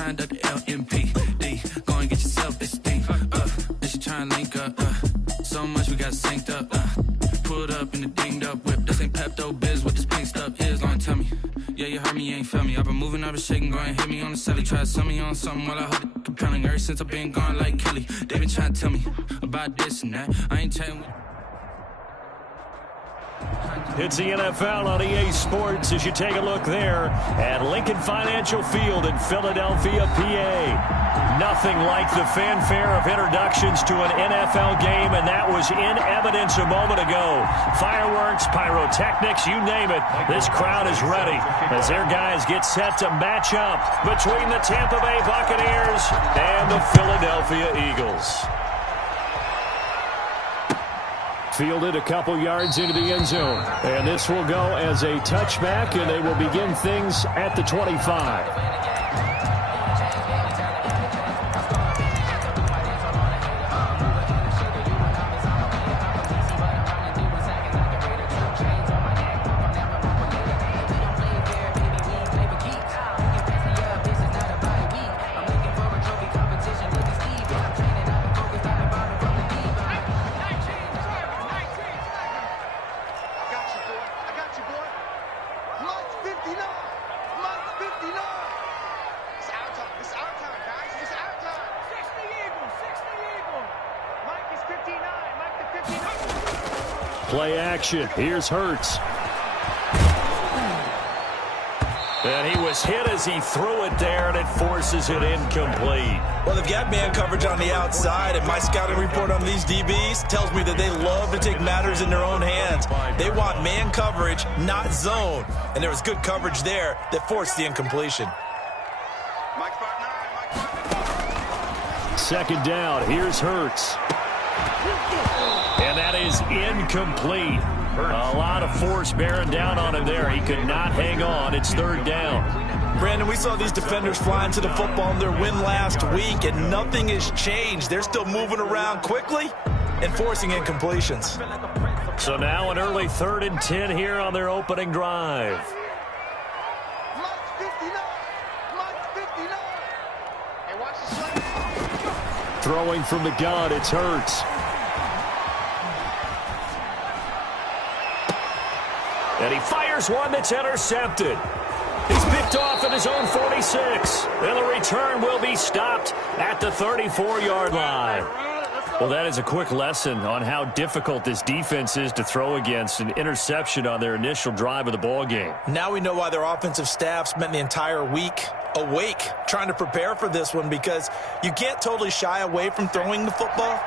trying to duck the LMPD. Go and get yourself this thing. Then she trying to link up. So much we got synced up. Pulled up in the dinged up whip. This ain't Pepto Biz. What this pink stuff is, gonna tell me. Yeah, you heard me, you ain't felt me. I've been moving, I've been shaking, go and hit me on the celly. Try to sell me on something while I hold it compelling. Ever since I've been gone like Kelly. They been trying to tell me about this and that. I ain't chatting with. It's the NFL on EA Sports as you take a look there at Lincoln Financial Field in Philadelphia, PA. Nothing like the fanfare of introductions to an NFL game, and that was in evidence a moment ago. Fireworks, pyrotechnics, you name it. This crowd is ready as their guys get set to match up between the Tampa Bay Buccaneers and the Philadelphia Eagles. Fielded a couple yards into the end zone. And this will go as a touchback, and they will begin things at the 25. Play action. Here's Hurts. And he was hit as he threw it there, and it forces it incomplete. Well, they've got man coverage on the outside, and my scouting report on these DBs tells me that they love to take matters in their own hands. They want man coverage, not zone. And there was good coverage there that forced the incompletion. Second down. Here's Hurts. And that is incomplete. A lot of force bearing down on him there. He could not hang on. It's third down. Brandon, we saw these defenders flying to the football in their win last week, and nothing has changed. They're still moving around quickly and forcing incompletions. So now an early 3rd and 10 here on their opening drive. Throwing from the gun, it's Hurts. And he fires one that's intercepted. He's picked off at his own 46. And the return will be stopped at the 34-yard line. Well, that is a quick lesson on how difficult this defense is to throw against. An interception on their initial drive of the ball game. Now we know why their offensive staff spent the entire week awake trying to prepare for this one, because you can't totally shy away from throwing the football.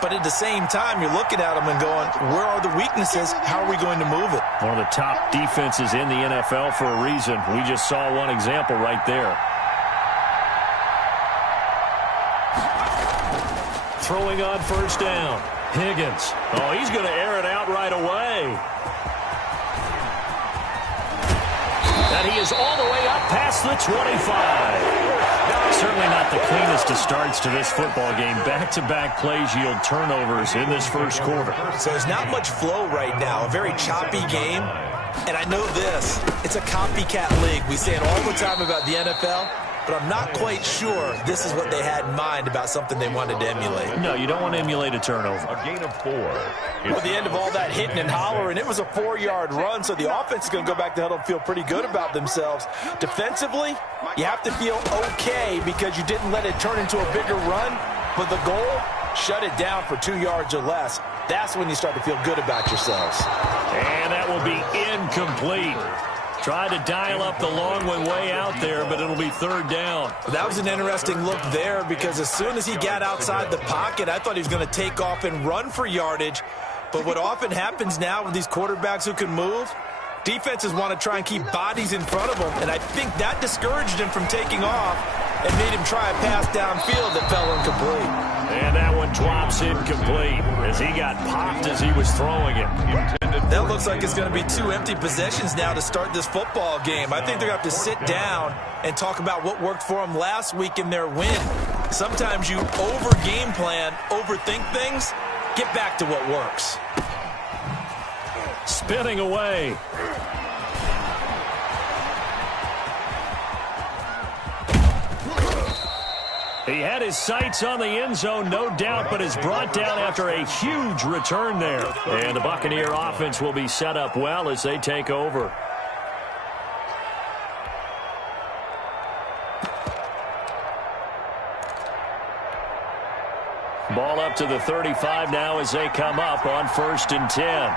But at the same time, you're looking at them and going, where are the weaknesses? How are we going to move it? One of the top defenses in the NFL for a reason. We just saw one example right there. Throwing on first down. Higgins. Oh, he's going to air it out right away. And he is all the way up past the 25. Certainly not the cleanest of starts to this football game. Back-to-back plays yield turnovers in this first quarter. So there's not much flow right now. A very choppy game. And I know this. It's a copycat league. We say it all the time about the NFL. But I'm not quite sure this is what they had in mind about something they wanted to emulate. No, you don't want to emulate a turnover. A gain of 4. Well, the end of all that hitting and hollering, it was a 4-yard run, so the offense is going to go back to huddle and feel pretty good about themselves. Defensively, you have to feel okay because you didn't let it turn into a bigger run, but the goal, shut it down for 2 yards or less. That's when you start to feel good about yourselves. And that will be incomplete. Tried to dial up the long one way out there, but it'll be third down. That was an interesting look there, because as soon as he got outside the pocket, I thought he was going to take off and run for yardage. But what often happens now with these quarterbacks who can move, defenses want to try and keep bodies in front of them, and I think that discouraged him from taking off and made him try a pass downfield that fell incomplete. And that one drops incomplete as he got popped as he was throwing it. That looks like it's going to be 2 empty possessions now to start this football game. I think they're going to have to sit down and talk about what worked for them last week in their win. Sometimes you over-game plan, overthink things. Get back to what works. Spinning away. He had his sights on the end zone, no doubt, but is brought down after a huge return there. And the Buccaneer offense will be set up well as they take over. Ball up to the 35 now as they come up on 1st and 10.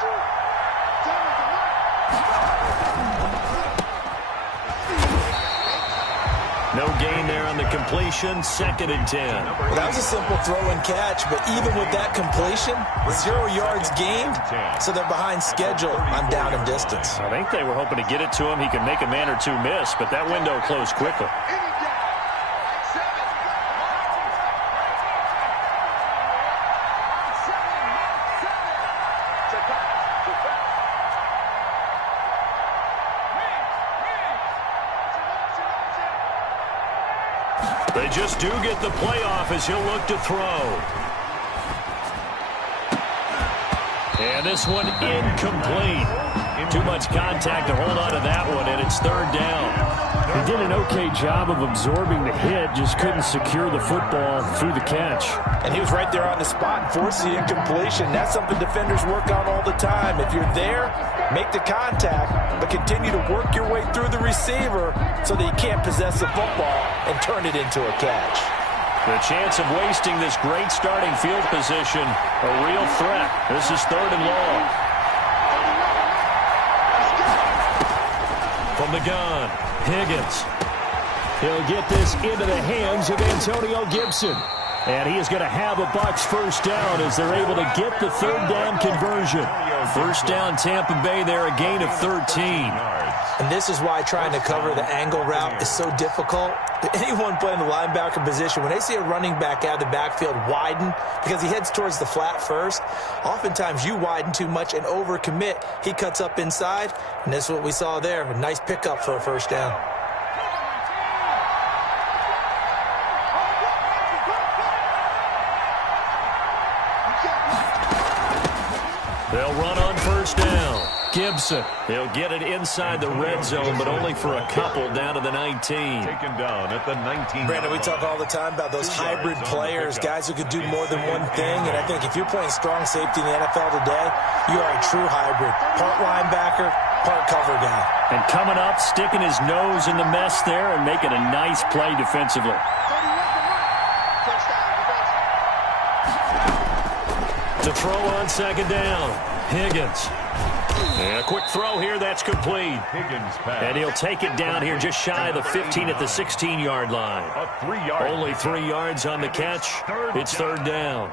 No gain there on the completion, 2nd and 10. Well, that was a simple throw and catch, but even with that completion, 0 yards gained, so they're behind schedule on down and distance. I think they were hoping to get it to him. He could make a man or two miss, but that window closed quickly. They just do get the playoff as he'll look to throw. And this one incomplete. Too much contact to hold on to that one, and it's 3rd down. He did an okay job of absorbing the hit, just couldn't secure the football through the catch. And he was right there on the spot and forced the incompletion. That's something defenders work on all the time. If you're there, make the contact, but continue to work your way through the receiver so that you can't possess the football and turn it into a catch. The chance of wasting this great starting field position, a real threat. This is 3rd and long. From the gun, Higgins. He'll get this into the hands of Antonio Gibson. And he is going to have a Bucs 1st down as they're able to get the 3rd down conversion. 1st down Tampa Bay there, a gain of 13. And this is why trying to cover the angle route is so difficult. Anyone playing the linebacker position, when they see a running back out of the backfield widen because he heads towards the flat first, oftentimes you widen too much and overcommit. He cuts up inside, and this is what we saw there. A nice pickup for a 1st down. They'll run on 1st down. Gibson. He'll get it inside the red zone, but only for a couple down to the 19. Taken down at the 19. Brandon, we talk all the time about those hybrid players, guys who could do more than one thing. And I think if you're playing strong safety in the NFL today, you are a true hybrid. Part linebacker, part cover guy. And coming up, sticking his nose in the mess there and making a nice play defensively. To throw on 2nd down, Higgins. And a quick throw here, that's complete. Higgins pass. And he'll take it down here just shy of the 15 at the 16-yard line. A 3-yard. Only 3 yards on the catch. It's 3rd down.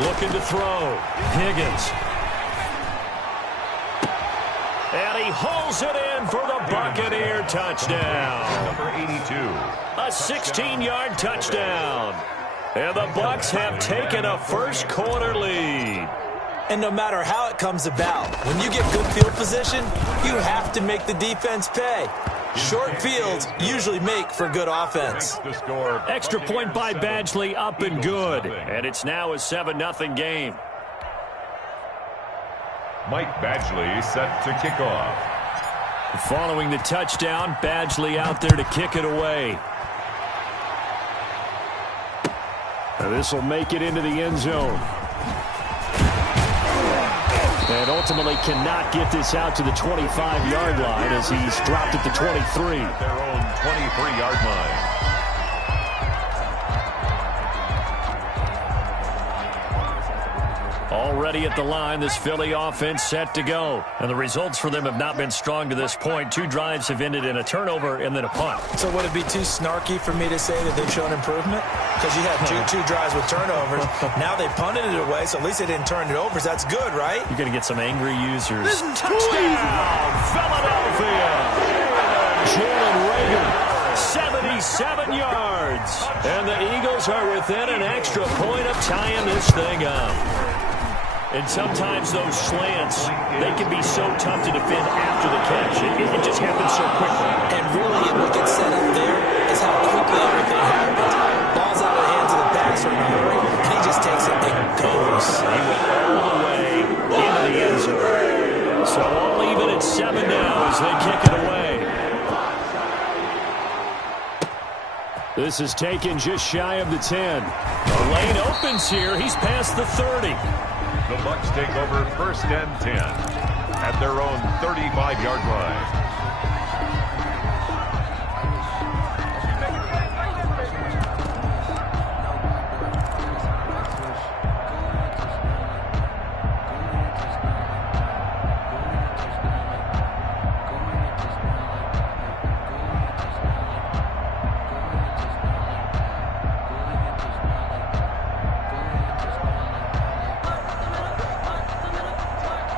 Looking to throw. Higgins. And he hauls it in for the Buccaneer touchdown. Number 82. A 16-yard touchdown. And the Bucs have taken a first-quarter lead. And no matter how it comes about, when you get good field position, you have to make the defense pay. Short fields usually make for good offense. Extra point by Badgley, up and good. And it's now a 7-0 game. Mike Badgley set to kick off. Following the touchdown, Badgley out there to kick it away. And this will make it into the end zone. And ultimately cannot get this out to the 25-yard line as he's dropped at the 23. Their own 23-yard line. Already at the line, this Philly offense set to go. And the results for them have not been strong to this point. 2 drives have ended in a turnover and then a punt. So would it be too snarky for me to say that they've shown improvement? Because you had two drives with turnovers. Now they punted it away, so at least they didn't turn it over. So that's good, right? You're going to get some angry users. Touchdown, Philadelphia! Jalen Reagor, 77 yards. And the Eagles are within an extra point of tying this thing up. And sometimes those slants, they can be so tough to defend after the catch. It just happens so quickly. And really, it will get set up there. This is taken just shy of the 10. The lane opens here. He's past the 30. The Bucs take over 1st and 10 at their own 35-yard line.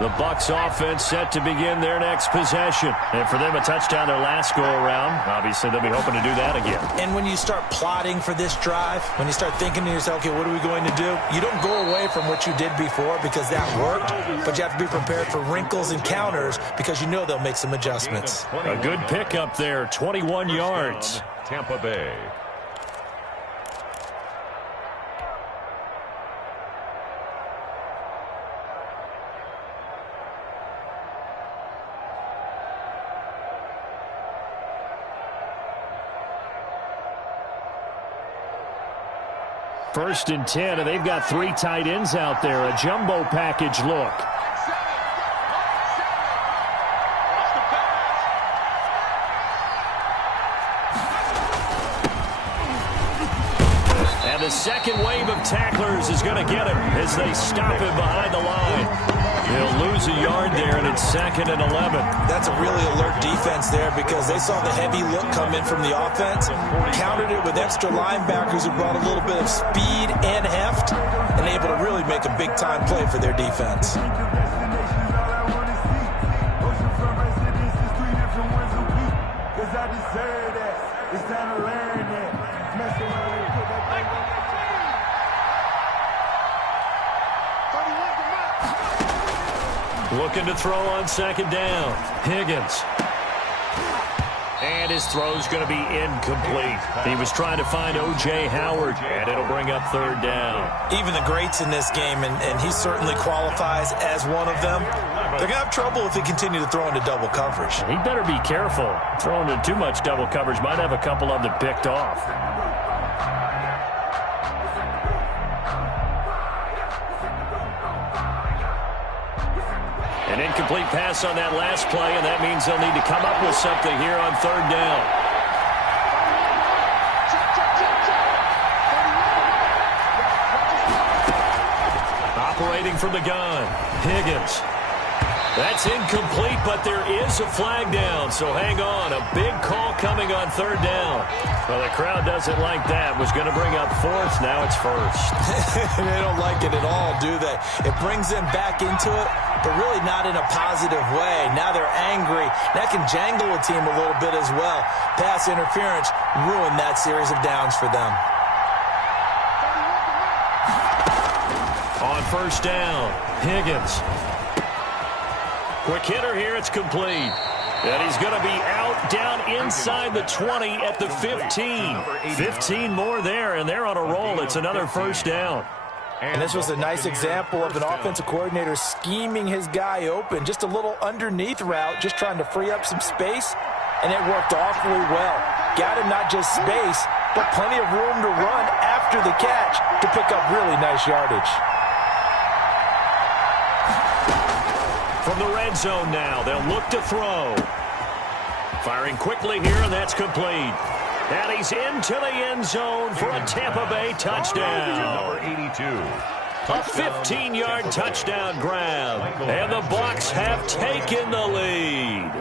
The Bucs offense set to begin their next possession. And for them, a touchdown their last go-around. Obviously, they'll be hoping to do that again. And when you start plotting for this drive, when you start thinking to yourself, okay, what are we going to do? You don't go away from what you did before because that worked, but you have to be prepared for wrinkles and counters because you know they'll make some adjustmts. A good pickup there, 21 yards. Tampa Bay. First and 10, and they've got 3 tight ends out there. A jumbo package look. And the second wave of tacklers is going to get him as they stop him behind the line. He'll lose a yard there, and it's 2nd and 11. That's a really alert defense there because they saw the heavy look come in from the offense, countered it with extra linebackers who brought a little bit of speed and heft, and able to really make a big-time play for their defense. Looking to throw on 2nd down. Higgins. And his throw's going to be incomplete. He was trying to find O.J. Howard, and it'll bring up 3rd down. Even the greats in this game, and he certainly qualifies as one of them, they're going to have trouble if they continue to throw into double coverage. He better be careful. Throwing into too much double coverage might have a couple of them picked off. An incomplete pass on that last play, and that means they'll need to come up with something here on 3rd down. Operating from the gun, Higgins. That's incomplete, but there is a flag down, so hang on. A big call coming on 3rd down. Well, the crowd doesn't like that. Was going to bring up 4th, now it's 1st. They don't like it at all, do they? It brings them back into it, but really not in a positive way. Now they're angry. That can jangle a team a little bit as well. Pass interference ruined that series of downs for them. On 1st down, Higgins. Quick hitter here, it's complete. And he's going to be out down inside the 20 at the 15. 15 more there, and they're on a roll. It's another 1st down. And this was a nice example of an offensive coordinator scheming his guy open. Just a little underneath route, just trying to free up some space, and it worked awfully well. Got him not just space, but plenty of room to run after the catch to pick up really nice yardage. From the red zone now, they'll look to throw. Firing quickly here, and that's complete. And he's into the end zone for a Tampa Bay touchdown. Number 82. A 15-yard touchdown grab. And the Bucs have taken the lead.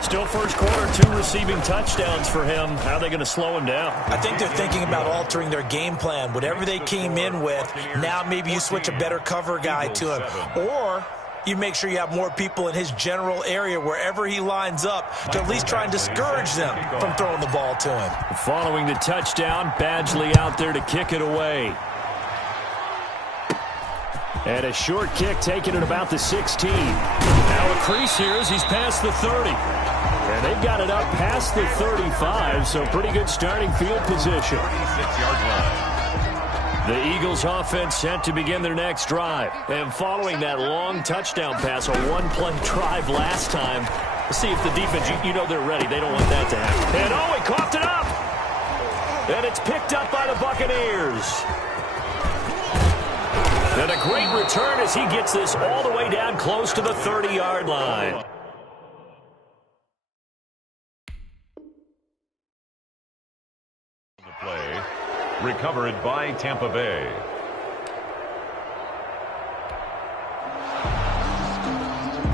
Still first quarter, 2 receiving touchdowns for him. How are they going to slow him down? I think they're thinking about altering their game plan. Whatever they came in with, now maybe you switch a better cover guy to him. Or you make sure you have more people in his general area wherever he lines up to at least try and discourage them from throwing the ball to him. Following the touchdown, Badgley out there to kick it away. And a short kick taken at about the 16. Now a crease here as he's past the 30. And they've got it up past the 35, so pretty good starting field position. 36-yard line. The Eagles offense set to begin their next drive. And following that long touchdown pass, a one-play drive last time, let's see if the defense, you know they're ready. They don't want that to happen. And oh, he coughed it up. And it's picked up by the Buccaneers. And a great return as he gets this all the way down close to the 30-yard line. The play recovered by Tampa Bay.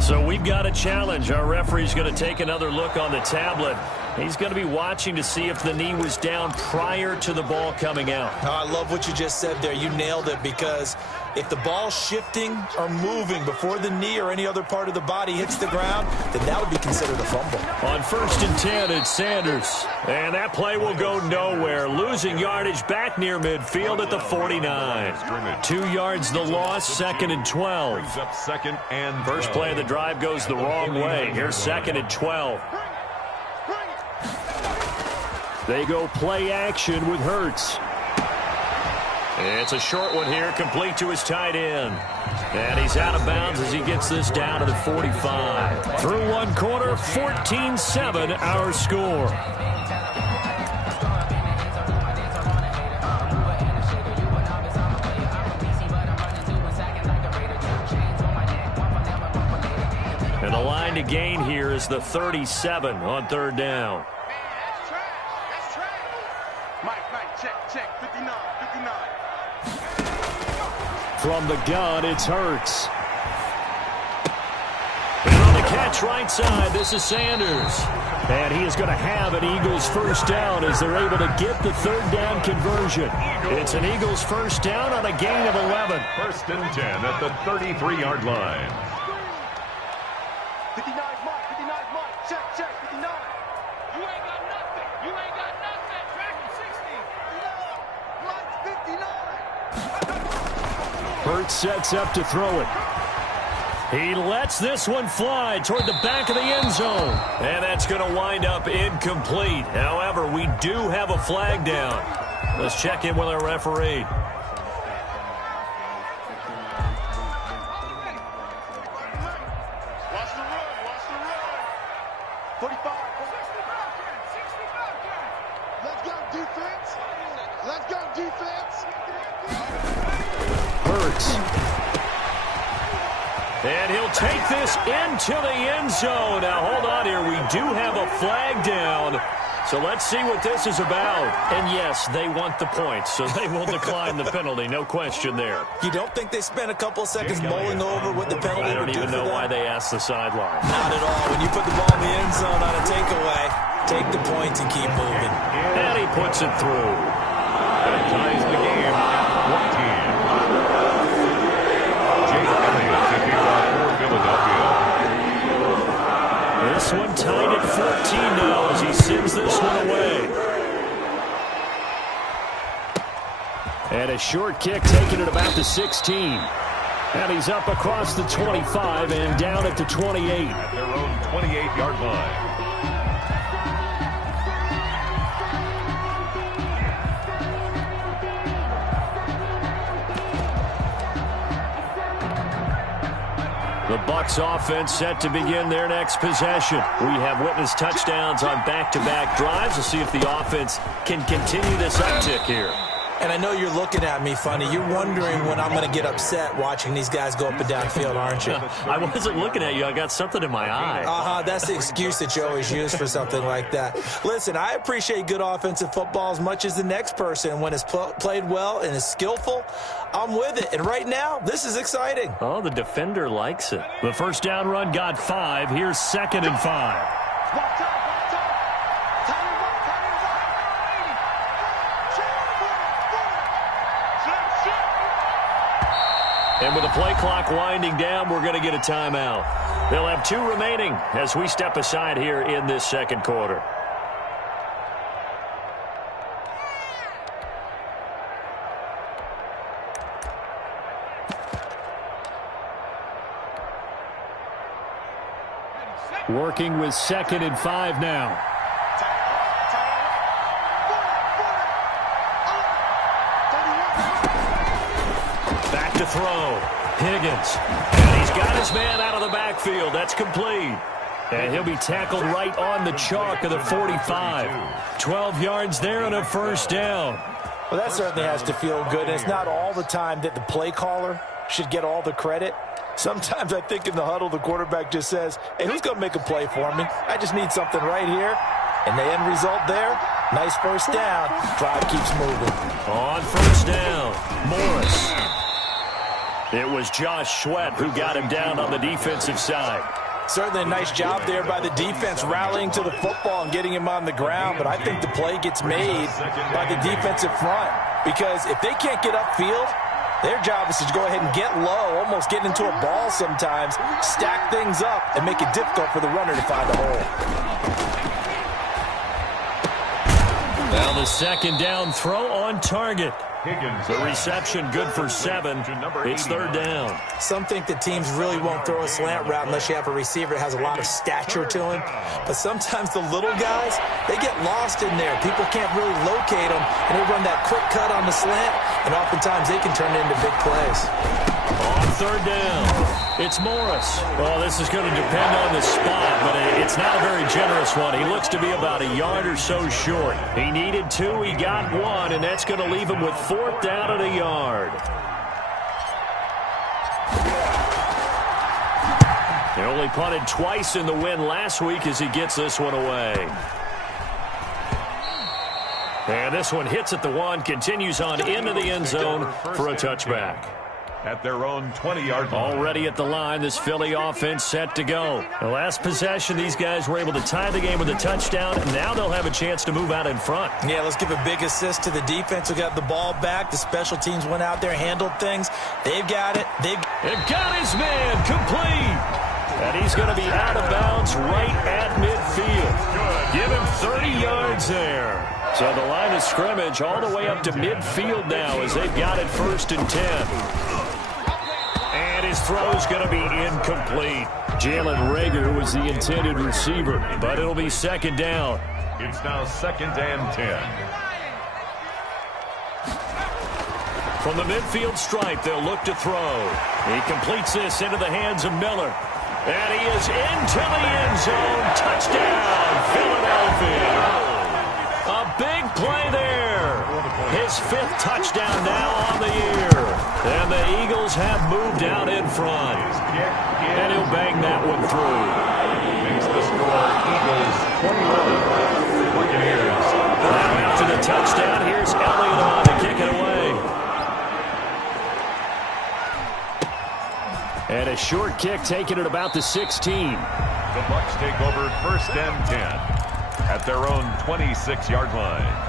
So we've got a challenge. Our referee's going to take another look on the tablet. He's going to be watching to see if the knee was down prior to the ball coming out. Oh, I love what you just said there. You nailed it, because if the ball's shifting or moving before the knee or any other part of the body hits the ground, then that would be considered a fumble. On 1st and 10, it's Sanders. And that play will go nowhere. Losing yardage back near midfield at the 49. 2 yards the loss, 2nd and 12. Brings up 2nd and 12. First play of the drive goes the wrong way. Here's 2nd and 12. They go play action with Hurts. It's a short one here, complete to his tight end. And he's out of bounds as he gets this down to the 45. Through one quarter, 14-7 our score. And the line to gain here is the 37 on 3rd down. From the gun, it's Hurts. And on the catch right side, this is Sanders. And he is going to have an Eagles first down as they're able to get the 3rd down conversion. It's an Eagles first down on a gain of 11. 1st and 10 at the 33-yard line. 59 Mike, 59 Mike, check, 59. You ain't got nothing, track him 60. Mike's 59. Hurts sets up to throw it. He lets this one fly toward the back of the end zone. And that's going to wind up incomplete. However, we do have a flag down. Let's check in with our referee. Watch the run. 45. 65. Let's go, defense. Hurts. And he'll take this into the end zone. Now, hold on here. We do have a flag down. So let's see what this is about. And, yes, they want the points, so they will decline the penalty. No question there. You don't think they spent a couple of seconds mulling over what the penalty I don't would do even for know them? why they asked the sideline. Not at all. When you put the ball in the end zone on a takeaway, take the points and keep moving. And he puts it through. That ties the game. 14. Jake Elliott taking off for Philadelphia. This one tied at 14 now as he sends this one away. And a short kick taken at about the 16. And he's up across the 25 and down at the 28. At their own 28-yard line. The Bucs offense set to begin their next possession. We have witnessed touchdowns on back-to-back drives. We'll see if the offense can continue this uptick here. And I know you're looking at me funny. You're wondering when I'm going to get upset watching these guys go up and down the field, aren't you? I wasn't looking at you. I got something in my eye. That's the excuse that you always use for something like that. Listen, I appreciate good offensive football as much as the next person. When it's played well and is skillful, I'm with it. And right now, this is exciting. Oh, the defender likes it. The first down run got 5. Here's 2nd and 5. And with the play clock winding down, we're going to get a timeout. They'll have 2 remaining as we step aside here in this second quarter. Working with 2nd and 5 now. Back to throw. Higgins. And he's got his man out of the backfield. That's complete. And he'll be tackled right on the chalk of the 45. 12 yards there and a first down. Well, that certainly has to feel good. And it's not all the time that the play caller should get all the credit. Sometimes I think in the huddle, the quarterback just says, hey, who's going to make a play for me? I just need something right here. And the end result there, nice first down. Drive keeps moving. On first down, Morris. It was Josh Sweat who got him down on the defensive side. Certainly a nice job there by the defense rallying to the football and getting him on the ground. But I think the play gets made by the defensive front. Because if they can't get upfield, their job is to go ahead and get low, almost get into a ball sometimes, stack things up, and make it difficult for the runner to find a hole. Now the second down throw on target. The reception good for 7. It's third down. Some think that teams really won't throw a slant route unless you have a receiver that has a lot of stature to him. But sometimes the little guys, they get lost in there. People can't really locate them, and they run that quick cut on the slant, and oftentimes they can turn it into big plays. On third down, it's Morris. Well, this is going to depend on the spot, but it's not a very generous one. He looks to be about a yard or so short. He needed 2, he got 1, and that's going to leave him with 4th down and a yard. He only punted twice in the win last week as he gets this one away. And this one hits at the 1, continues on into the end zone for a touchback. At their own 20-yard line. Already at the line, this Philly offense set to go. The last possession, these guys were able to tie the game with a touchdown, and now they'll have a chance to move out in front. Yeah, let's give a big assist to the defense who got the ball back. The special teams went out there, handled things. They've got it. They've got his man complete. And he's going to be out of bounds right at midfield. Give him 30 yards there. So the line of scrimmage all the way up to midfield now as they've got it 1st and 10. And his throw is going to be incomplete. Jalen Reagor was the intended receiver, but it'll be 2nd down. It's now 2nd and 10. From the midfield stripe, they'll look to throw. He completes this into the hands of Miller. And he is into the end zone. Touchdown, Philadelphia. A big play there. His 5th touchdown now on the year. And the Eagles have moved out in front. And he'll bang that one through. Makes the score Eagles 21, Buccaneers. Now after the touchdown, here's Elliott on to kick it away. And a short kick taken at about the 16. The Bucs take over 1st and 10 at their own 26-yard line.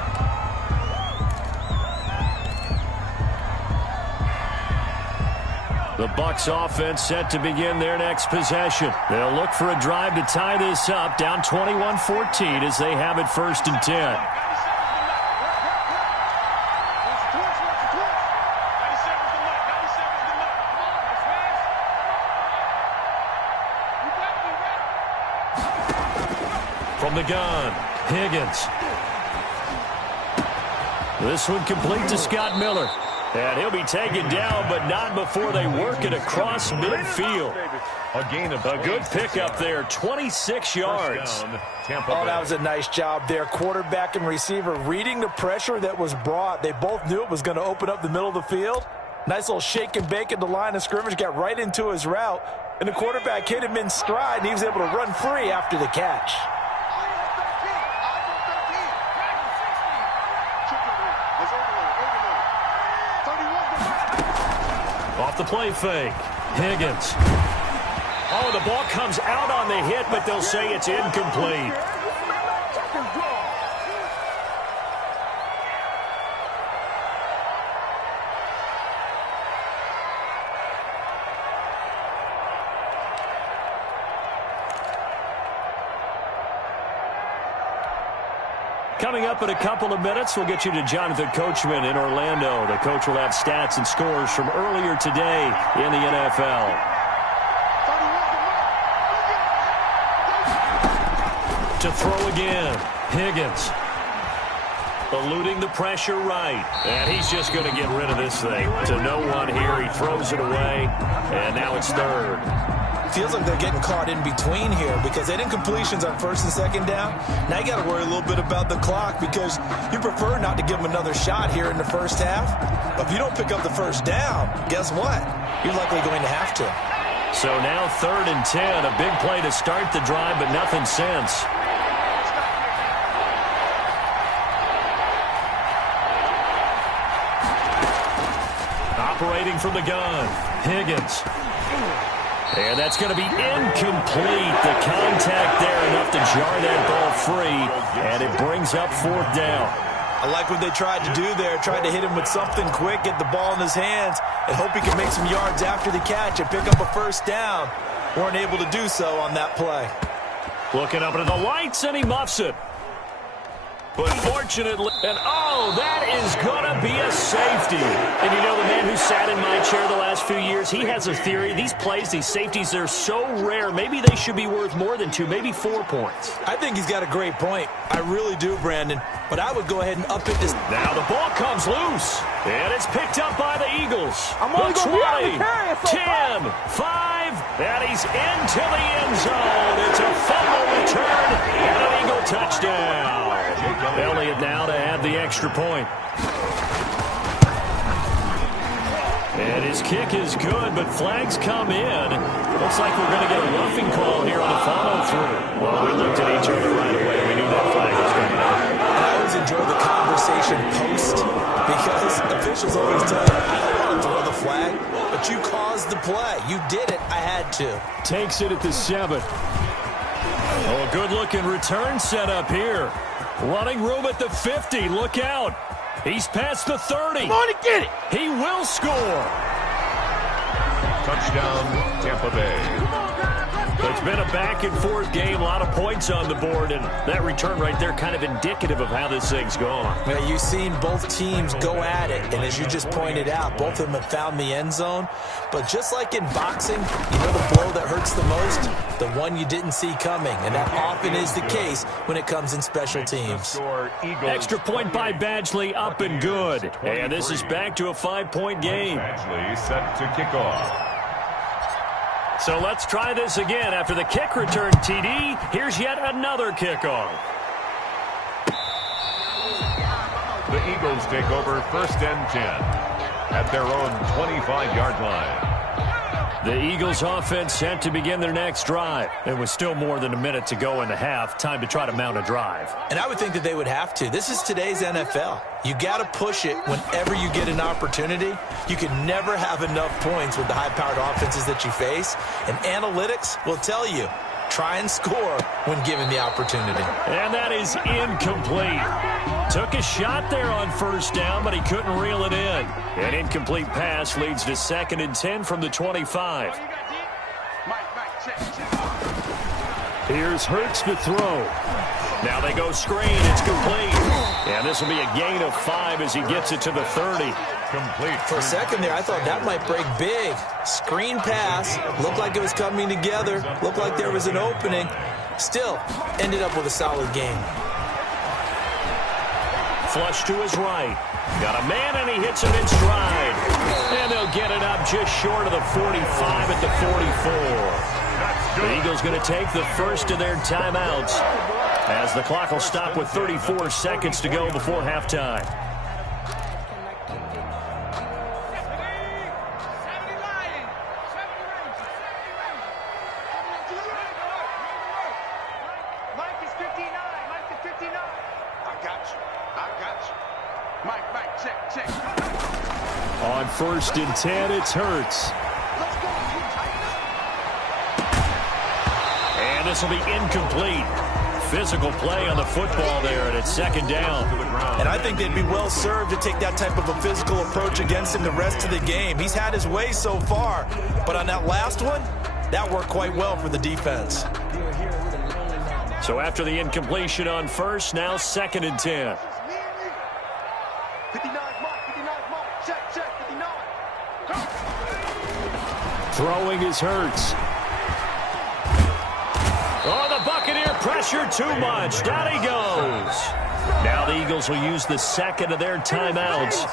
The Bucs offense set to begin their next possession. They'll look for a drive to tie this up, down 21-14 as they have it 1st and 10. From the gun, Higgins. This one complete to Scott Miller. And he'll be taken down, but not before they work it across midfield. A gain of a good pickup there, 26 yards. Oh, that was a nice job there. Quarterback and receiver reading the pressure that was brought. They both knew it was going to open up the middle of the field. Nice little shake and bake at the line of scrimmage, got right into his route. And the quarterback hit him in stride, and he was able to run free after the catch. Off the play fake, Higgins. Oh, the ball comes out on the hit, but they'll say it's incomplete. Coming up in a couple of minutes, we'll get you to Jonathan Coachman in Orlando. The coach will have stats and scores from earlier today in the NFL. To throw again, Higgins. Eluding the pressure right. And he's just going to get rid of this thing. To no one here, he throws it away. And now it's 3rd. feels like they're getting caught in between here because they didn't completions on first and second down. Now you got to worry a little bit about the clock because you prefer not to give them another shot here in the first half. But if you don't pick up the first down, guess what? You're likely going to have to. So now 3rd and 10, a big play to start the drive, but nothing since. Operating from the gun, Higgins. And that's going to be incomplete. The contact there enough to jar that ball free, and it brings up 4th down. I like what they tried to do there, tried to hit him with something quick, get the ball in his hands, and hope he can make some yards after the catch and pick up a first down. Weren't able to do so on that play. Looking up into the lights, and he muffs it. But fortunately, and oh, that is going to be a safety. And you know, the man who sat in my chair the last few years, he has a theory. These plays, these safeties, they're so rare. Maybe they should be worth more than 2, maybe 4 points. I think he's got a great point. I really do, Brandon. But I would go ahead and up it this. Now the ball comes loose. And it's picked up by the Eagles. I'm only going to be able to carry it so 10, 5, and he's into the end zone. It's a fumble return and an Eagle touchdown. Elliott now to add the extra point. And his kick is good, but flags come in. Looks like we're going to get a roughing call here on the follow-through. Well, we looked at each other right away. We knew that flag was coming out. I always enjoy the conversation post because officials always tell you, I don't want to throw the flag, but you caused the play. You did it. I had to. Takes it at the 7. Oh, a good-looking return set up here. Running room at the 50. Look out. He's past the 30. Come on and get it. He will score. Touchdown, Tampa Bay. It's been a back-and-forth game, a lot of points on the board, and that return right there kind of indicative of how this thing's gone. Well, you've seen both teams go at it, and as you just pointed out, both of them have found the end zone. But just like in boxing, you know the blow that hurts the most? The one you didn't see coming, and that often is the case when it comes in special teams. Extra point by Badgley, up and good. And this is back to a 5-point game. Badgley set to kick off. So let's try this again. After the kick return TD, here's yet another kickoff. The Eagles take over 1st and 10 at their own 25-yard line. The Eagles offense set to begin their next drive. And with still more than a minute to go in the half, time to try to mount a drive. And I would think that they would have to. This is today's NFL. You got to push it whenever you get an opportunity. You can never have enough points with the high-powered offenses that you face. And analytics will tell you, try and score when given the opportunity. And that is incomplete. Took a shot there on 1st down, but he couldn't reel it in. An incomplete pass leads to 2nd and 10 from the 25. Here's Hurts to throw. Now they go screen. It's complete. And this will be a gain of 5 as he gets it to the 30. Complete. For a second there, I thought that might break big. Screen pass. Looked like it was coming together. Looked like there was an opening. Still, ended up with a solid game. Flush to his right. Got a man, and he hits him in stride. And they'll get it up just short of the 45 at the 44. The Eagles going to take the first of their timeouts as the clock will stop with 34 seconds to go before halftime. On 1st and 10, it's Hurts. And this will be incomplete. Physical play on the football there, and it's 2nd down. And I think they'd be well served to take that type of a physical approach against him the rest of the game. He's had his way so far, but on that last one, that worked quite well for the defense. So after the incompletion on 1st, now 2nd and 10. 59 mark, check, 59. Throwing is Hurts. Oh, the Buccaneer pressure too much. Down he goes. Now the Eagles will use the 2nd of their timeouts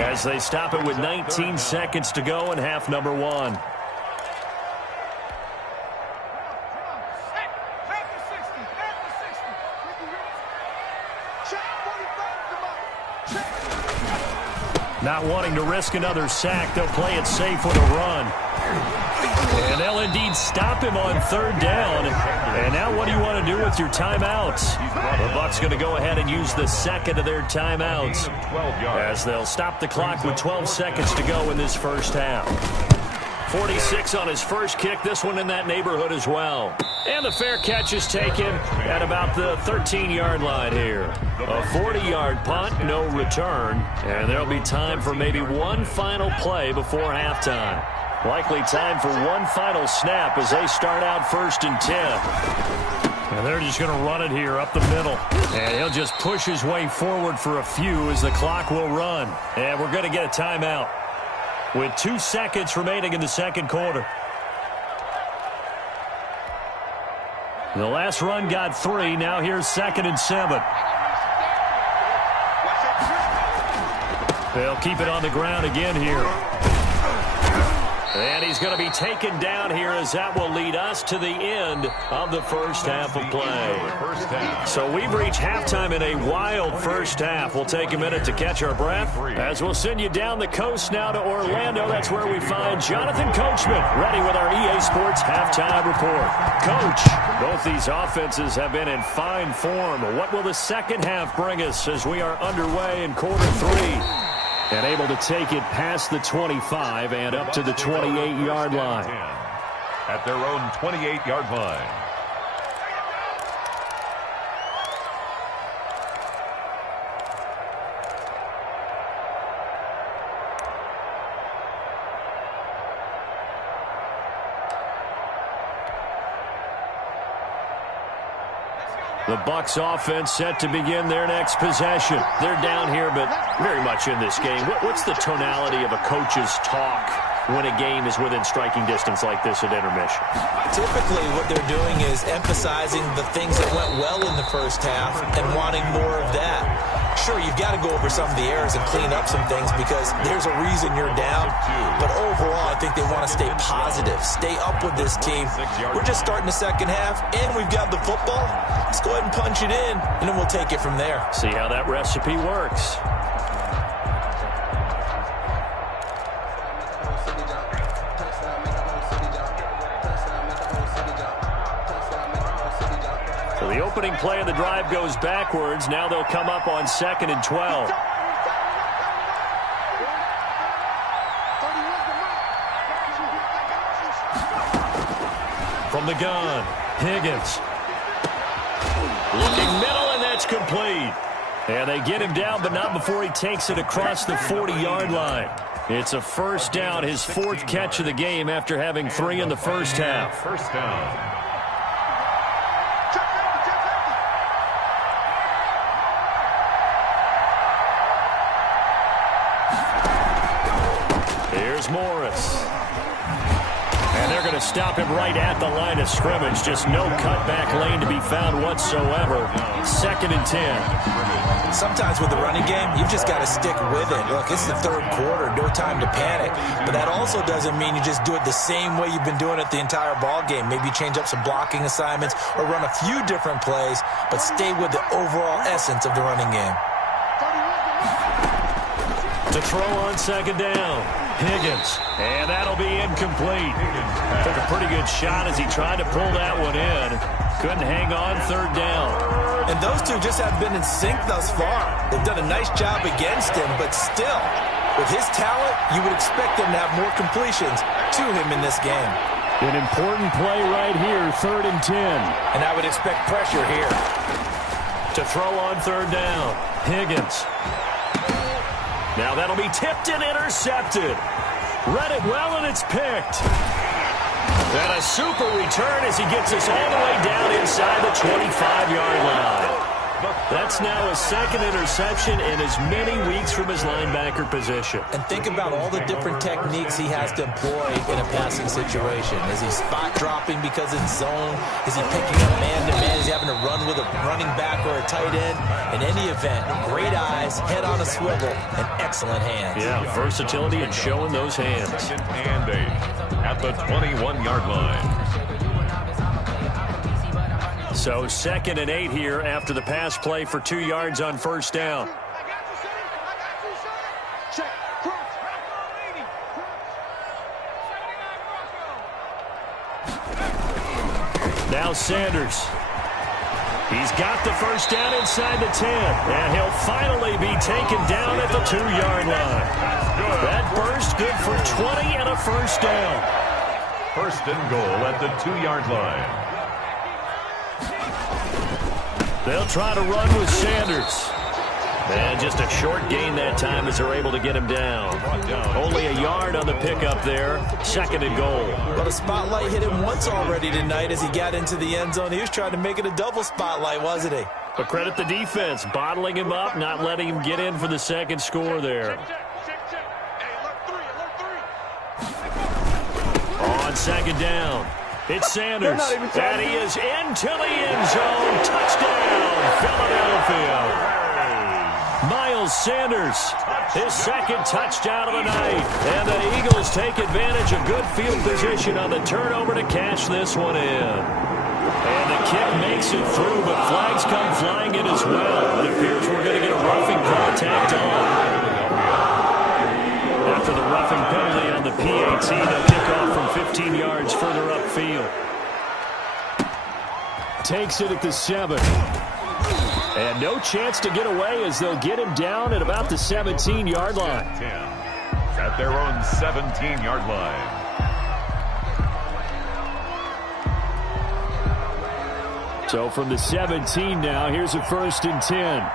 as they stop it with 19 seconds to go in half number 1. Not wanting to risk another sack, they'll play it safe with a run. And they'll indeed stop him on third down. And now what do you want to do with your timeouts? The Bucs going to go ahead and use the second of their timeouts as they'll stop the clock with 12 seconds to go in this first half. 46 on his first kick, this one in that neighborhood as well. And the fair catch is taken at about the 13-yard line here. A 40-yard punt, no return, and there'll be time for maybe one final play before halftime. Likely time for one final snap as they start out 1st and 10. And they're just going to run it here up the middle. And he'll just push his way forward for a few as the clock will run. And we're going to get a timeout with 2 seconds remaining in the second quarter. The last run got 3. Now here's 2nd and 7. They'll keep it on the ground again here. And he's going to be taken down here as that will lead us to the end of the first half of play. So we've reached halftime in a wild first half. We'll take a minute to catch our breath as we'll send you down the coast now to Orlando. That's where we find Jonathan Coachman ready with our EA Sports halftime report. Coach, both these offenses have been in fine form. What will the second half bring us as we are underway in quarter 3? And able to take it past the 25 and up to the 28-yard line. At their own 28-yard line. The Bucs offense set to begin their next possession. They're down here, but very much in this game. What's the tonality of a coach's talk when a game is within striking distance like this at intermission? Typically, what they're doing is emphasizing the things that went well in the first half and wanting more of that. Sure, you've got to go over some of the errors and clean up some things because there's a reason you're down. But overall, I think they want to stay positive, stay up with this team. We're just starting the second half, and we've got the football. Let's go ahead and punch it in, and then we'll take it from there. See how that recipe works. So the opening play of the drive goes backwards. Now they'll come up on 2nd and 12. From the gun, Higgins. Looking middle, and that's complete. And they get him down, but not before he takes it across the 40-yard line. It's a first down, his 4th catch of the game after having 3 in the first half. First down. Here's Morris. And they're going to stop him right at the line of scrimmage. Just no cutback lane to be found whatsoever. 2nd and 10. Sometimes with the running game, you've just got to stick with it. Look, this is the third quarter, no time to panic. But that also doesn't mean you just do it the same way you've been doing it the entire ball game. Maybe change up some blocking assignments or run a few different plays, but stay with the overall essence of the running game. To throw on 2nd down, Higgins, and that'll be incomplete. Took a pretty good shot as he tried to pull that one in. Couldn't hang on 3rd down. And those two just have been in sync thus far. They've done a nice job against him, but still, with his talent, you would expect him to have more completions to him in this game. An important play right here, 3rd and 10. And I would expect pressure here. To throw on 3rd down, Higgins. Now that'll be tipped and intercepted. Read it well, and it's picked. And a super return as he gets us all the way down inside the 25-yard line. That's now his 2nd interception in as many weeks from his linebacker position. And think about all the different techniques he has to employ in a passing situation. Is he spot dropping because it's zone? Is he picking up man-to-man? Is he having to run with a running back or a tight end? In any event, great eyes, head on a swivel, and excellent hands. Yeah, versatility and showing those hands. And 8 at the 21-yard line. So 2nd and 8 here after the pass play for 2 yards on first down. Check. Cross. Now Sanders. He's got the first down inside the 10, and he'll finally be taken down at the 2-yard line. That burst good for 20 and a first down. First and goal at the 2-yard line. They'll try to run with Sanders. And just a short gain that time as they're able to get him down. Only a yard on the pickup there. 2nd and goal. But a spotlight hit him once already tonight as he got into the end zone. He was trying to make it a double spotlight, wasn't he? But credit the defense, bottling him up, not letting him get in for the second score there. On 2nd down, it's Sanders. And he is into the end zone. Touchdown, Philadelphia. Miles Sanders, his 2nd touchdown of the night. And the Eagles take advantage of good field position on the turnover to cash this one in. And the kick makes it through, but flags come flying in as well. It appears we're going to get a roughing call tacked on. After the roughing penalty on the PAT, they'll kick off from 15 yards further upfield. Takes it at the 7. And no chance to get away as they'll get him down at about the 17-yard line. 10 at their own 17-yard line. So from the 17 now, here's a 1st and 10.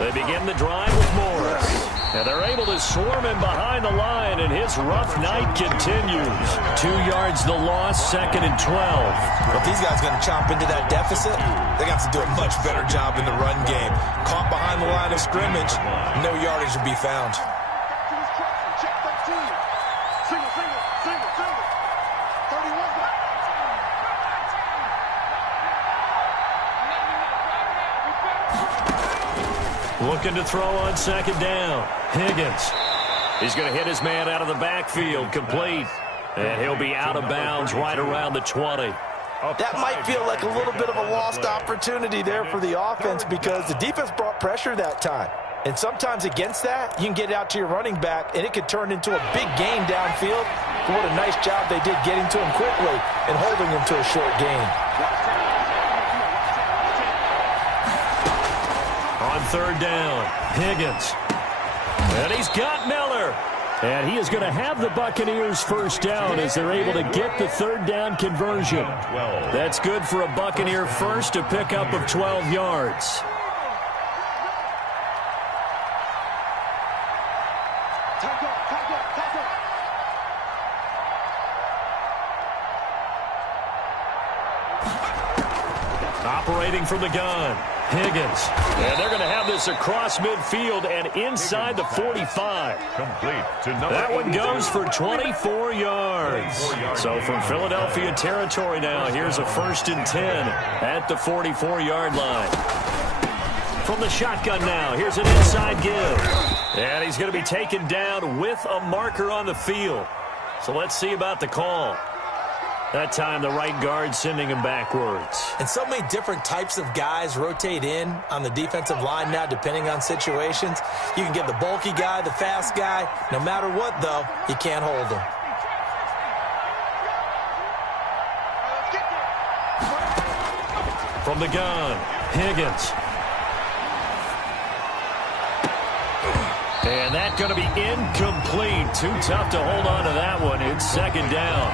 They begin the drive with Morris. And they're able to swarm him behind the line, and his rough night continues. 2 yards the loss, 2nd and 12. Well, if these guys are going to chomp into that deficit, they got to do a much better job in the run game. Caught behind the line of scrimmage, no yardage to be found. Check 13. Single. 31. Looking to throw on 2nd down. Higgins. He's going to hit his man out of the backfield, complete. And he'll be out of bounds right around the 20. That might feel like a little bit of a lost opportunity there for the offense because the defense brought pressure that time. And sometimes against that, you can get out to your running back, and it could turn into a big gain downfield. But what a nice job they did getting to him quickly and holding him to a short gain. On 3rd down, Higgins. And he's got Miller. And he is going to have the Buccaneers first down as they're able to get the 3rd down conversion. That's good for a Buccaneer first, to pick up of 12 yards. Operating from the gun, Higgins. And they're going to have this across midfield and inside the 45. Complete to number That one goes for 24 yards. So from Philadelphia territory now, here's a 1st and 10 at the 44-yard line. From the shotgun now, here's an inside give. And he's going to be taken down with a marker on the field. So let's see about the call. That time, the right guard sending him backwards. And so many different types of guys rotate in on the defensive line now, depending on situations. You can get the bulky guy, the fast guy. No matter what, though, you can't hold him. From the gun, Higgins. And that's going to be incomplete. Too tough to hold on to that one. It's 2nd down.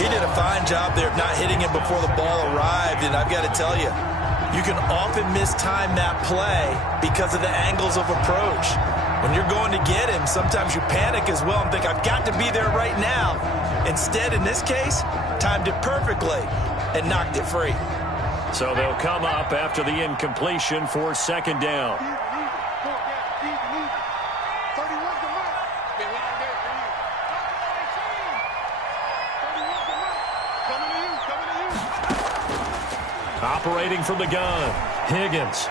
He did a fine job there of not hitting him before the ball arrived, and I've got to tell you, you can often mistime that play because of the angles of approach. When you're going to get him, sometimes you panic as well and think, I've got to be there right now. Instead, in this case, timed it perfectly and knocked it free. So they'll come up after the incompletion for 2nd down. Operating from the gun, Higgins.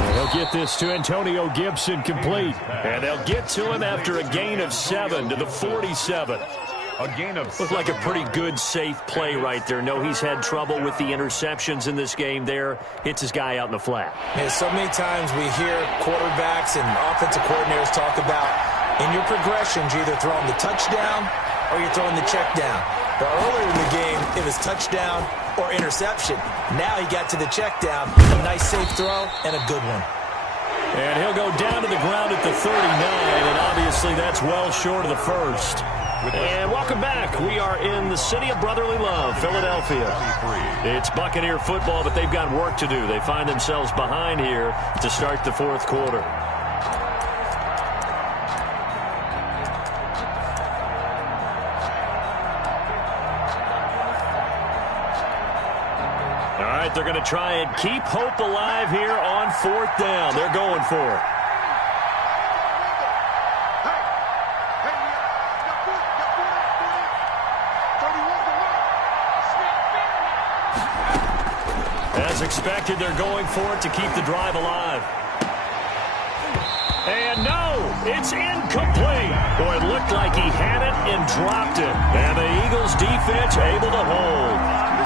And he'll get this to Antonio Gibson complete. And they'll get to him after a gain of 7 to the 47. A gain of Looked like a pretty good, safe play right there. No, he's had trouble with the interceptions in this game there. Hits his guy out in the flat. Yeah, so many times we hear quarterbacks and offensive coordinators talk about in your progressions, you're either throwing the touchdown or you're throwing the check down. But earlier in the game, it was touchdown or interception. Now he got to the check down. A nice safe throw and a good one. And he'll go down to the ground at the 39, and obviously that's well short of the first. And welcome back. We are in the city of brotherly love, Philadelphia. It's Buccaneer football, but they've got work to do. They find themselves behind here to start the fourth quarter. All right, they're going to try and keep hope alive here on fourth down. They're going for it. As expected, they're going for it to keep the drive alive. And no, it's incomplete. Boy, it looked like he had it and dropped it. And the Eagles defense able to hold.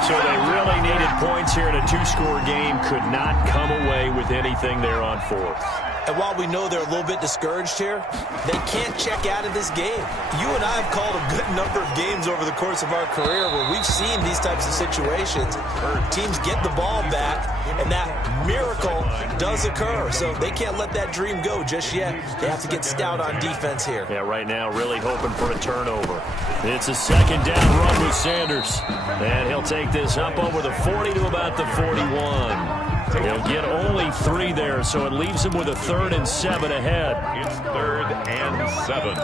So they really needed points here in a two-score game. Could not come away with anything there on fourth. And while we know they're a little bit discouraged here, they can't check out of this game. You and I have called a good number of games over the course of our career where we've seen these types of situations where teams get the ball back, and that miracle does occur. So they can't let that dream go just yet. They have to get stout on defense here. Yeah, right now really hoping for a turnover. It's a second down run with Sanders. And he'll take this up over the 40 to about the 41. He'll get only 3 there, so it leaves him with a 3rd and 7 ahead. It's 3rd and 7.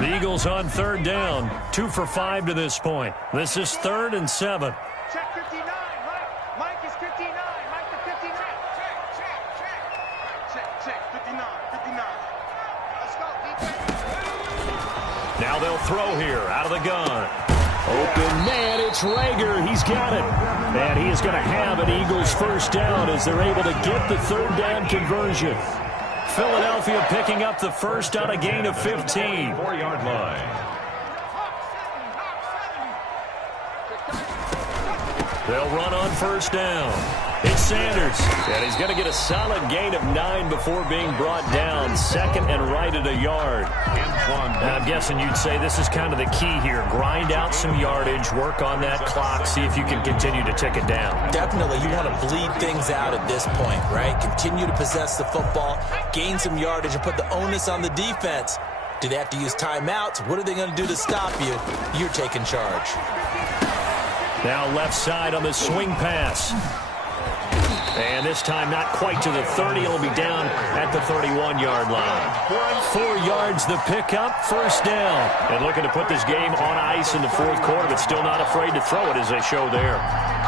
The Eagles on 3rd down, 2 for 5 to this point. This is 3rd and 7. Check 59, Mike. Mike is 59. Mike the 59. Check. 59. Let's go, defense. Now they'll throw here out of the gun. Open man, it's Rager. He's got it. And he is going to have an Eagles first down as they're able to get the 3rd down conversion. Philadelphia picking up the first on a gain of 15. 4-yard line. They'll run on first down. It's Sanders. And he's going to get a solid gain of 9 before being brought down. 2nd and right at a yard. And I'm guessing you'd say this is kind of the key here. Grind out some yardage, work on that clock, see if you can continue to tick it down. Definitely, you want to bleed things out at this point, right? Continue to possess the football, gain some yardage, and put the onus on the defense. Do they have to use timeouts? What are they going to do to stop you? You're taking charge. Now left side on the swing pass. And this time not quite to the 30. It'll be down at the 31-yard line. 4 yards the pickup, first down. And looking to put this game on ice in the fourth quarter, but still not afraid to throw it as they show there.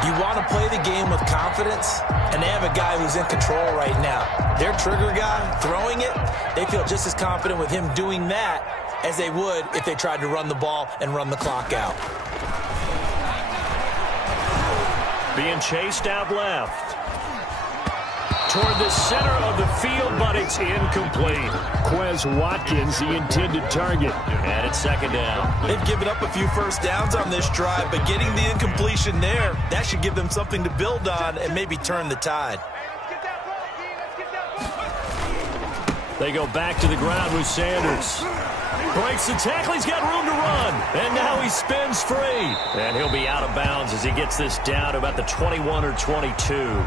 You want to play the game with confidence, and they have a guy who's in control right now. Their trigger guy throwing it, they feel just as confident with him doing that as they would if they tried to run the ball and run the clock out. Being chased out left. Toward the center of the field, but it's incomplete. Quez Watkins, the intended target. And it's 2nd down. They've given up a few first downs on this drive, but getting the incompletion there, that should give them something to build on and maybe turn the tide. Let's get that ball, D. Let's get that ball. They go back to the ground with Sanders. Breaks the tackle. He's got room to run. And now he spins free. And he'll be out of bounds as he gets this down to about the 21 or 22.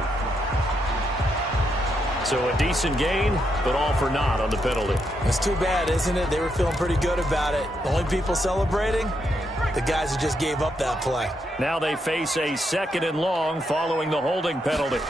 So a decent gain, but all for naught on the penalty. It's too bad, isn't it? They were feeling pretty good about it. The only people celebrating, the guys who just gave up that play. Now they face a 2nd and long following the holding penalty.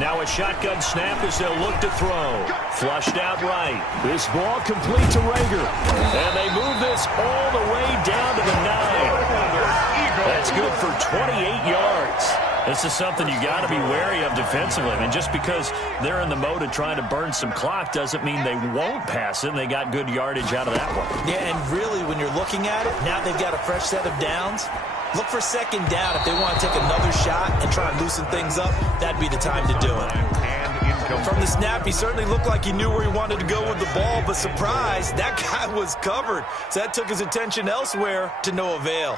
Now a shotgun snap as they'll look to throw. Flushed out right. This ball complete to Rager. And they move this all the way down to the 9. That's good for 28 yards. This is something you got to be wary of defensively. I mean, just because they're in the mode of trying to burn some clock doesn't mean they won't pass it, and they got good yardage out of that one. Yeah, and really, when you're looking at it, now they've got a fresh set of downs. Look for 2nd down if they want to take another shot and try and loosen things up, that'd be the time to do it. And From the snap, he certainly looked like he knew where he wanted to go with the ball, but surprise, that guy was covered. So that took his attention elsewhere to no avail.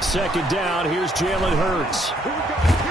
Second down, here's Jalen Hurts.